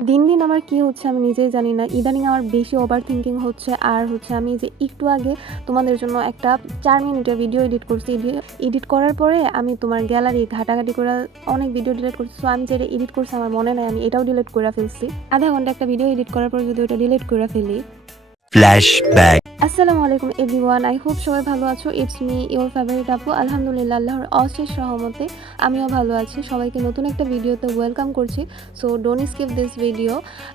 দিন, দিন আমার কি হচ্ছে আমি নিজেই জানি না। ইদানিং আমার বেশি ওভার থিংকিং হচ্ছে। আর হচ্ছে আমি যে একটু আগে তোমাদের জন্য একটা ৪ মিনিটের ভিডিও এডিট করছি। এডিট করার পরে আমি তোমার গ্যালারি ঘাটাঘাটি করে অনেক ভিডিও ডিলিট করছি। সো আমি যেটা এডিট করছি আমার মনে নাই, আমি এটাও ডিলিট করে ফেলছি। আধা ঘন্টা একটা ভিডিও এডিট করার পরে যদি ওটা ডিলিট করে ফেলি। ফ্ল্যাশব্যাক। আসসালামু আলাইকুম এভরিওয়ান, আই হোপ সবাই ভালো আছো। ইটস মি ইওর ফেভারিট আপু। আলহামদুলিল্লাহ, আল্লাহর অশেষ রহমতে আমিও ভালো আছি। সবাইকে নতুন একটা ভিডিওতে ওয়েলকাম করছি। So don't skip this video.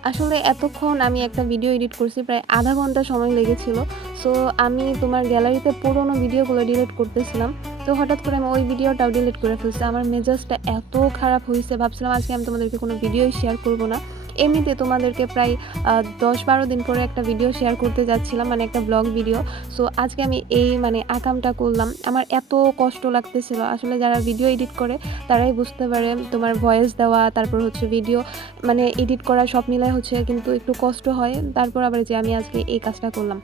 আসলে এতক্ষণ আমি একটা ভিডিও এডিট করছি, প্রায় আধা ঘন্টা সময় লেগেছিল। সো আমি তোমার গ্যালারিতে পুরোনো ভিডিওগুলো ডিলিট করতেছিলাম, তো হঠাৎ করে আমি ওই ভিডিওটাও ডিলিট করে ফেলছি। আমার মেজাজটা এত খারাপ হয়েছে, ভাবছিলাম আজকে আমি তোমাদেরকে কোনো ভিডিওই শেয়ার করবো না। এমনিতে তোমাদেরকে প্রায় 10-12 দিন পরে একটা ভিডিও শেয়ার করতে যাচ্ছিলাম, মানে একটা ব্লগ ভিডিও। সো আজকে আমি এই আকামটা করলাম। আমার এত কষ্ট লাগতেছিল, আসলে যারা ভিডিও এডিট করে তারাই বুঝতে পারে। তোমার ভয়েস দেওয়া, তারপর হচ্ছে ভিডিও এডিট করা, সব মিলায় হচ্ছে কিন্তু একটু কষ্ট হয়। তারপর আবার যে আমি আজকে এই কাজটা করলাম,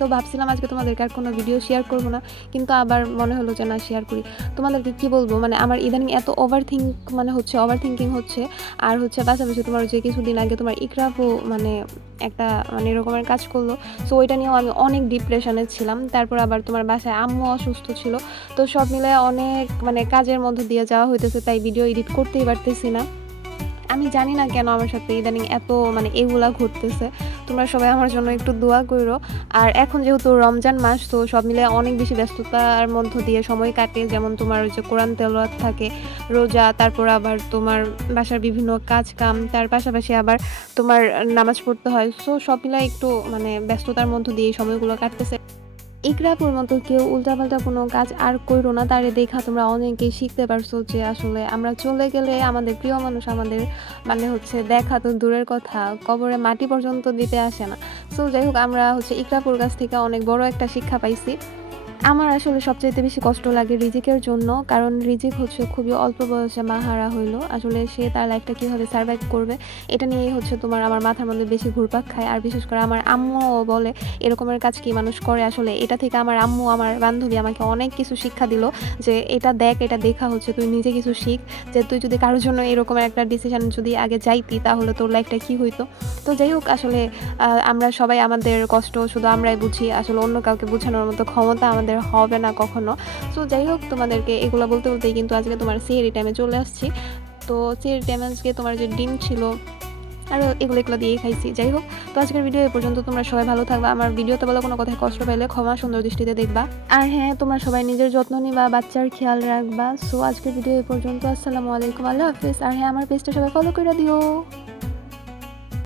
তো ভাবছিলাম আজকে তোমাদেরকে আর কোনো ভিডিও শেয়ার করবো না, কিন্তু আবার মনে হলো যে না, শেয়ার করি। তোমাদেরকে কি বলবো, আমার ইদানিং এত ওভার থিঙ্কিং হচ্ছে। আর হচ্ছে পাশাপাশি তোমার যে কিছুদিন আগে তোমার ইকরাপু একটা এরকমের কাজ করলো। সো ওইটা নিয়েও আমি অনেক ডিপ্রেশনে ছিলাম। তারপর আবার তোমার বাসায় আম্মু অসুস্থ ছিল। তো সব মিলে অনেক কাজের মধ্যে দিয়ে যাওয়া হইতেছে, তাই ভিডিও এডিট করতেই পারতেছি না। আমি জানি না কেন আমার সাথে ইদানিং এত এগুলা ঘটতেছে। তোমরা সবাই আমার জন্য একটু দোয়া করো। আর এখন যেহেতু রমজান মাস, তো সব মিলে অনেক বেশি ব্যস্ততার মধ্য দিয়ে সময় কাটে। যেমন তোমার ওই যে কোরআন তেলাওয়াত থাকে, রোজা, তারপর আবার তোমার বাসার বিভিন্ন কাজ কাম, তার পাশাপাশি আবার তোমার নামাজ পড়তে হয়। সো সব মিলে একটু ব্যস্ততার মধ্য দিয়ে এই সময়গুলো কাটতেছে। ইকরাপুর মতো কেউ উল্টাপাল্টা কোনো কাজ আর কইরো না। তারে দেখা তোমরা অনেকেই শিখতে পারছো যে আসলে আমরা চলে গেলে আমাদের প্রিয় মানুষ আমাদের দেখা তো দূরের কথা, কবরে মাটি পর্যন্ত দিতে আসে না। সো যাই হোক, আমরা ইকরাপুর কাছ থেকে অনেক বড় একটা শিক্ষা পাইছি। আমার আসলে সবচাইতে বেশি কষ্ট লাগে রিজিকের জন্য, কারণ রিজিক খুবই অল্প বয়সে মাহারা হইলো। আসলে সে তার লাইফটা কীভাবে সার্ভাইভ করবে এটা নিয়েই তোমার আমার মাথার মধ্যে বেশি ঘুরপাক খায়। আর বিশেষ করে আমার আম্মুও বলে এরকমের কাজ কি মানুষ করে। আসলে এটা থেকে আমার আম্মু, আমার বান্ধবী আমাকে অনেক কিছু শিক্ষা দিল যে এটা দেখ, এটা দেখা তুই নিজে কিছু শিখ, যে তুই যদি কারোর জন্য এরকমের একটা ডিসিশন যদি আগে যাইতি তাহলে তোর লাইফটা কী হইতো। তো যাই হোক, আসলে আমরা সবাই আমাদের কষ্ট শুধু আমরাই বুঝি, আসলে অন্য কাউকে বোঝানোর মতো ক্ষমতা আমাদের হবে না কখনো। সো যাই হোক, তোমাদেরকে এগুলো বলতে বলতেই কিন্তু আজকে তোমার সেহরি টাইমে চলে আসছি। তো সেহরি টাইমে আজকে তোমার যে ডিম ছিল আর এগুলো দিয়েই খাইছি। যাই হোক, তো আজকের ভিডিও এ পর্যন্ত। তোমরা সবাই ভালো থাকবা। আমার ভিডিওতে বলা কোনো কথায় কষ্ট পাইলে ক্ষমা সুন্দর দৃষ্টিতে দেখবা। আর হ্যাঁ, তোমরা সবাই নিজের যত্ন নিবা, বাচ্চার খেয়াল রাখবা। সো আজকের ভিডিও এ পর্যন্ত। আসসালামু আলাইকুম, আল্লাহ হাফিজ। আর হ্যাঁ, আমার পেজটা সবাই ফলো করে দিও।